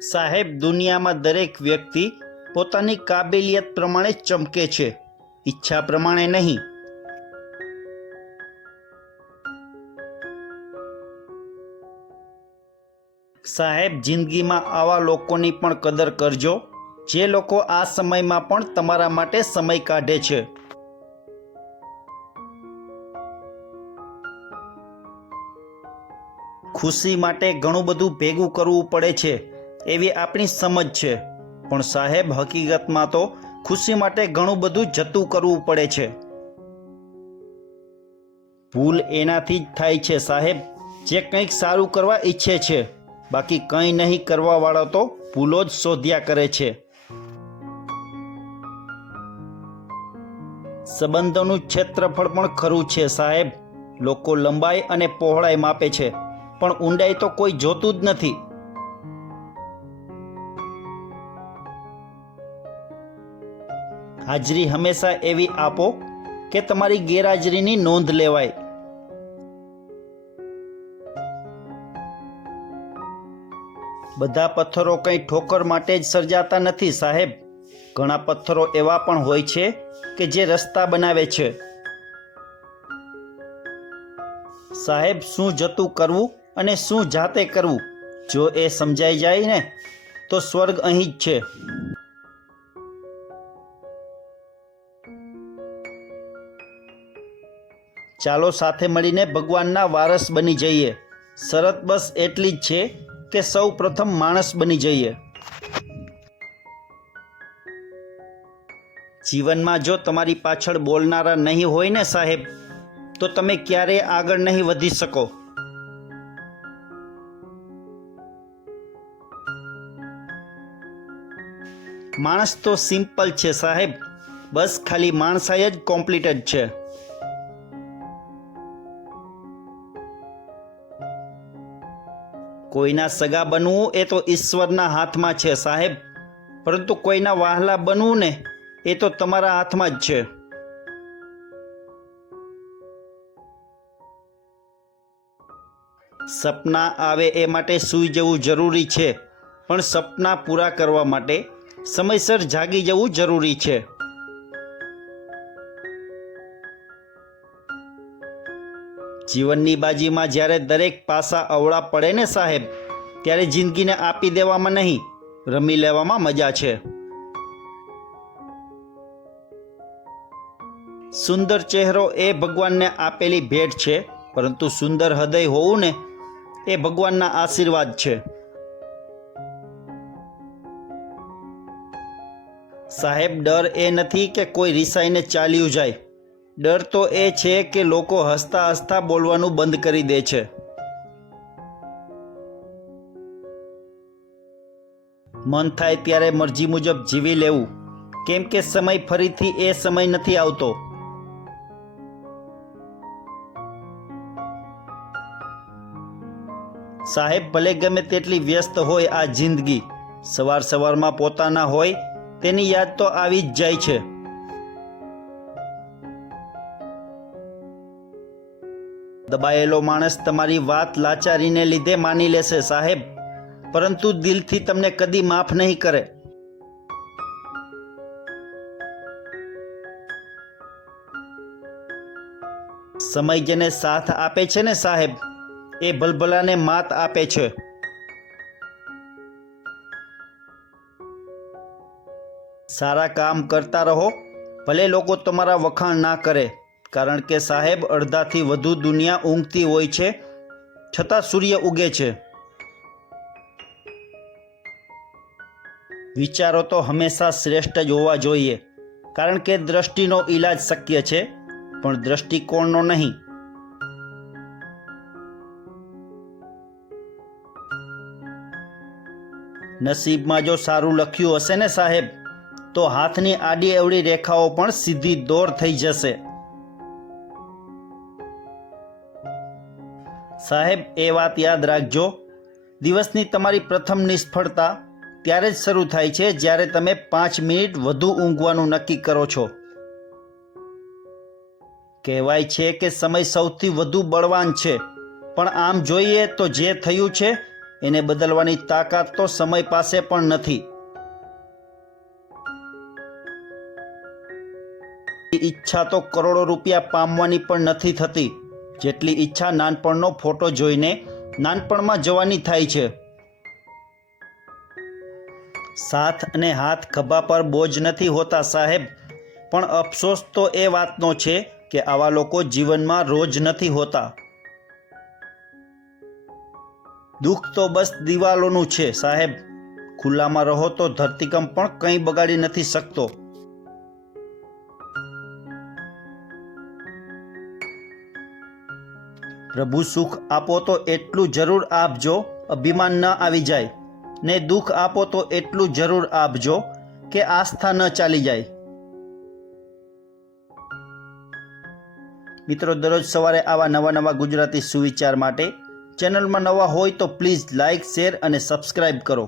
સાહેબ, દુનિયામાં દરેક વ્યક્તિ પોતાની કાબેલિયત પ્રમાણે ચમકે છે, ઈચ્છા પ્રમાણે નહીં. સાહેબ, જિંદગીમાં આવા લોકોની પણ કદર કરજો જે લોકો આ સમયમાં પણ તમારા માટે સમય કાઢે છે. ખુશી માટે ઘણું બધું ભેગું કરવું પડે છે એવી આપણી સમજ છે, પણ સાહેબ, હકીકતમાં તો ખુશી માટે ઘણું બધું જતું કરવું પડે છે. ભૂલ એનાથી જ થાય છે સાહેબ, જે કંઈક સારું કરવા ઈચ્છે છે, બાકી કંઈ નહીં કરવા વાળો તો ભૂલો જ શોધ્યા કરે છે. સંબંધોનું ક્ષેત્રફળ પણ ખરું છે સાહેબ. લોકો લંબાઈ અને પહોળાઈ માપે છે, પણ ઊંડાઈ તો કોઈ જોતું જ નથી. હાજરી હંમેશા એવી આપો કે તમારી ગેરહાજરીની નોંધ લેવાય. બધા પથ્થરો કંઈ ઠોકર માટે જ સર્જાતા નથી સાહેબ. ઘણા પથ્થરો એવા પણ હોય છે કે જે રસ્તા બનાવે છે. સાહેબ, શું જતું કરવું અને શું જાતે કરવું, જો એ સમજાઈ જાય ને તો સ્વર્ગ અહીં જ છે. ચાલો સાથે મળીને ભગવાનના વારસ બની જઈએ. શરત બસ એટલી જ છે કે સૌ પ્રથમ માણસ બની જઈએ. જીવનમાં જો તમારી પાછળ બોલનારા નહીં હોય ને સાહેબ, તો તમે ક્યારેય આગળ નહીં વધી શકો. માણસ તો સિમ્પલ છે સાહેબ, બસ ખાલી માણસાઈ જ કોમ્પ્લિટેડ છે. કોઈના સગા બનવું એ તો ઈશ્વરના હાથમાં છે સાહેબ, પરંતુ કોઈના વહાલા બનવું ને એ તો તમારા હાથમાં જ છે. સપના આવે એ માટે સૂઈ જવું જરૂરી છે, પણ સપના પૂરા કરવા માટે સમયસર જાગી જવું જરૂરી છે. જીવનની બાજીમાં જ્યારે દરેક પાસા અવળા પડે ને સાહેબ, ત્યારે જિંદગીને આપી દેવામાં નહીં, રમી લેવામાં મજા છે. સુંદર ચહેરો એ ભગવાનને આપેલી ભેટ છે, પરંતુ સુંદર હૃદય હોવું ને એ ભગવાનના આશીર્વાદ છે. સાહેબ, ડર એ નથી કે કોઈ રિસાઈને ચાલ્યું જાય. ડર તો એ છે કે લોકો હસતા હસતા બોલવાનું બંધ કરી દે છે. મન થાય ત્યારે મરજી મુજબ જીવી લેવું, કેમ કે સમય ફરીથી એ સમય નથી આવતો. સાહેબ, ભલે ગમે તેટલી વ્યસ્ત હોય આ જિંદગી, સવાર સવારમાં પોતાના હોય તેની યાદ તો આવી જ જાય છે. દબાયેલો માણસ તમારી વાત લાચારીને લીધે માની લેશે સાહેબ, પરંતુ દિલથી તમને કદી માફ નહીં કરે. સમય જેને સાથ આપે છે ને સાહેબ, એ ભલભલાને માત આપે છે. સારા કામ કરતા રહો, ભલે લોકો તમારા વખાણ ના કરે, કારણ કે સાહેબ, અડધાથી વધુ દુનિયા ઊંઘતી હોય છે, છતાં સૂર્ય ઉગે છે. વિચારો તો હંમેશા શ્રેષ્ઠ જ હોવા જોઈએ, કારણ કે દ્રષ્ટિનો ઈલાજ શક્ય છે, પણ દ્રષ્ટિકોણનો નહીં. નસીબમાં જો સારું લખ્યું હશે ને સાહેબ, તો હાથની આડી અવળી રેખાઓ પણ સીધી દોર થઈ જશે. સાહેબ, એ વાત યાદ રાખજો, દિવસની તમારી પ્રથમ નિષ્ફળતા ત્યારે જ શરૂ થાય છે જ્યારે તમે 5 મિનિટ વધુ ઊંઘવાનું નક્કી કરો છો. કહેવાય છે કે સમય સૌથી વધુ બળવાન છે, પણ આમ જોઈએ તો જે થયું છે એને બદલવાની તાકાત તો સમય પાસે પણ નથી. ઈચ્છા તો કરોડો રૂપિયા પામવાની પણ નથી થતી, જેટલી ઈચ્છા નાનપણનો ફોટો જોઈને નાનપણમાં જવાની થાય છે. સાથ અને હાથ ખભા પર બોજ નથી હોતા સાહેબ, પણ અફસોસ તો એ વાતનો છે કે આવા લોકો જીવનમાં રોજ નથી હોતા. દુઃખ તો બસ દિવાલોનું છે સાહેબ, ખુલ્લામાં રહો તો ધરતીકંપ પણ કંઈ બગાડી નથી શકતો. પ્રભુ સુખ આપો તો એટલું જરૂર આપજો અભિમાન ન આવી જાય, ને દુઃખ આપો તો એટલું જરૂર આપજો કે આસ્થા ન ચાલી જાય. મિત્રો, દરરોજ સવારે આવા નવા ગુજરાતી સુવિચાર માટે ચેનલમાં નવા હોય તો પ્લીઝ લાઇક, શેર અને સબસ્ક્રાઈબ કરો.